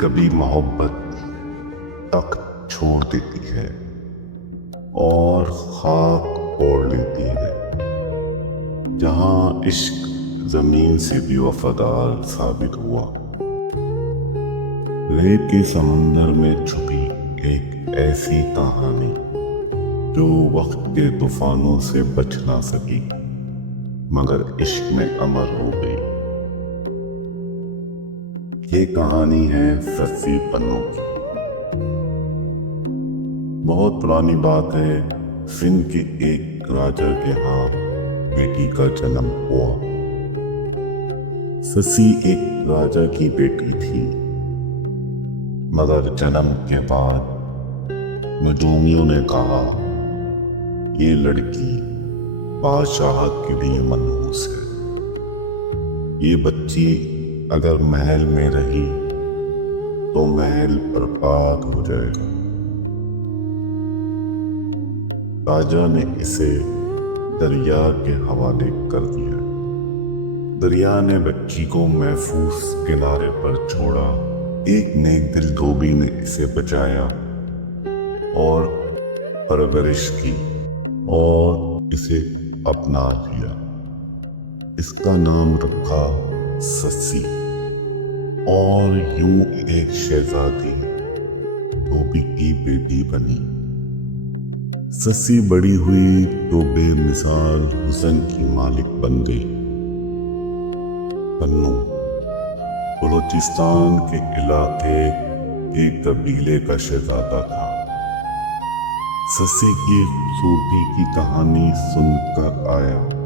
कभी मोहब्बत तक छोड़ देती है और खाक ओढ़ लेती है। जहाँ इश्क ज़मीन से भी वफादार साबित हुआ, रेत के समंदर में छुपी एक ऐसी कहानी जो वक्त के तूफानों से बच ना सकी, मगर इश्क में अमर हो गई। ये कहानी है सस्सी पन्नों की। बहुत पुरानी बात है सिंध के एक राजा के यहाँ बेटी का जन्म हुआ। ससी एक राजा की बेटी थी। मगर जन्म के बाद नजूमियों ने कहा, ये लड़की बादशाह के लिए मनहूस है ये बच्ची अगर महल में रही तो महल बर्बाद हो जाएगा राजा ने इसे दरिया के हवाले कर दिया। दरिया ने बच्ची को महफूज किनारे पर छोड़ा। एक नेक दिल धोबी ने इसे बचाया और परवरिश की और इसे अपना लिया। इसका नाम रखा सस्सी। और यूँ एक शहजादी, धोबी की बेटी बनी। सस्सी बड़ी हुई तो बेमिसाल हुसन की मालिक बन गई। पन्नू, बलोचिस्तान के इलाके एक कबीले का शहजादा था। सस्सी की खूबसूरती की कहानी सुनकर आया।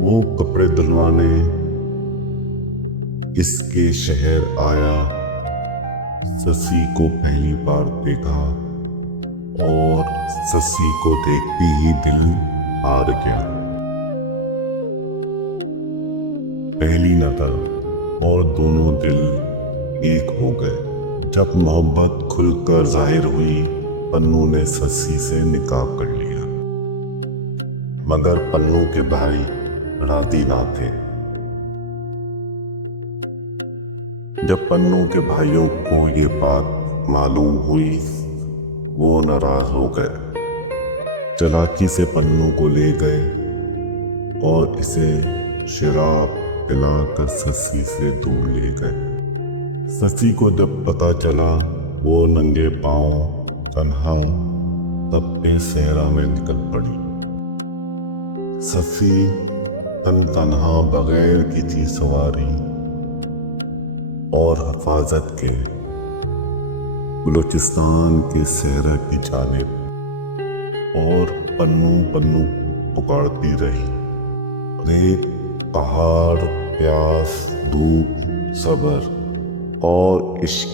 वो कपड़े धुलवाने इसके शहर आया? ससी को पहली बार देखा और ससी को देखते ही दिल हार गया। पहली नज़र और दोनों दिल एक हो गए। जब मोहब्बत खुलकर ज़ाहिर हुई, पन्नू ने ससी से निकाह कर लिया। मगर पन्नू के भाई राज़ी ना थे। जब पन्नू के भाइयों को ये बात मालूम हुई, वो नाराज़ हो गए। चलाकी से पन्नू को ले गए और इसे शराब पिलाकर ससी से दूर ले गए। ससी को जब पता चला, वो नंगे पाँव, तन्हा तपे सहरा में निकल पड़ी। ससी तन तनहा बगैर किसी सवारी और हफाजत के बलूचिस्तान के सहरा की जानिब और पन्नू पन्नू पुकारती रही। रेत पहाड़, प्यास, धूप, सबर और इश्क।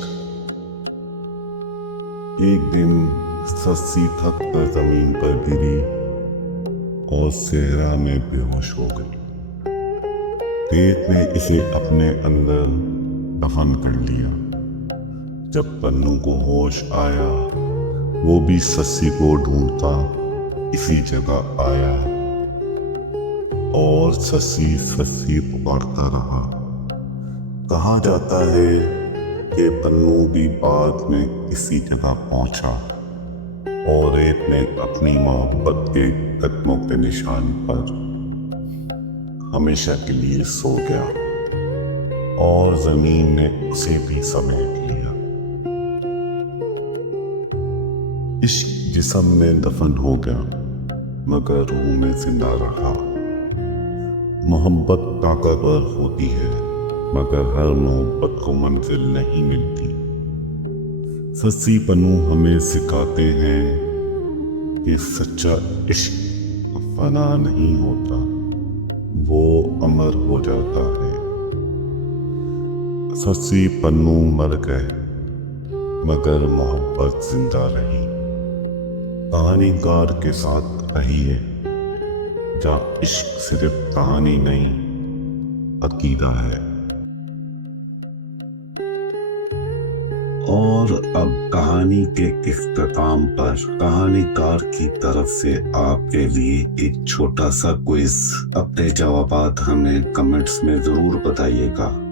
एक दिन सस्सी थक कर ज़मीन पर गिरी और सेहरा में बेहोश हो गई। रेत ने इसे अपने अंदर दफन कर लिया। जब पन्नू को होश आया, वो भी सस्सी को ढूंढता, इसी जगह आया। और सस्सी सस्सी पुकारता रहा। कहा जाता है कि पन्नू भी बाद में इसी जगह पहुँचा और एक ने अपनी मोहब्बत के कदमों के निशान पर हमेशा के लिए सो गया। और ज़मीन ने उसे भी समेट लिया। इश्क जिसम में दफन हो गया, मगर रूह में ज़िंदा रहा। मोहब्बत ताकतवर होती है, मगर हर मोहब्बत को मंजिल नहीं मिलती। सस्सी पन्नू हमें सिखाते हैं कि सच्चा इश्क फना नहीं होता, वो अमर हो जाता है। सस्सी पन्नू मर गए, मगर मोहब्बत ज़िंदा रही। कहानीकार के साथ रही है, जहाँ इश्क सिर्फ़ कहानी नहीं, अकीदा है। और अब कहानी के इख्तिताम पर कहानीकार की तरफ़ से आपके लिए एक छोटा सा क्विज अपने जवाब हमें कमेंट्स में ज़रूर बताइएगा।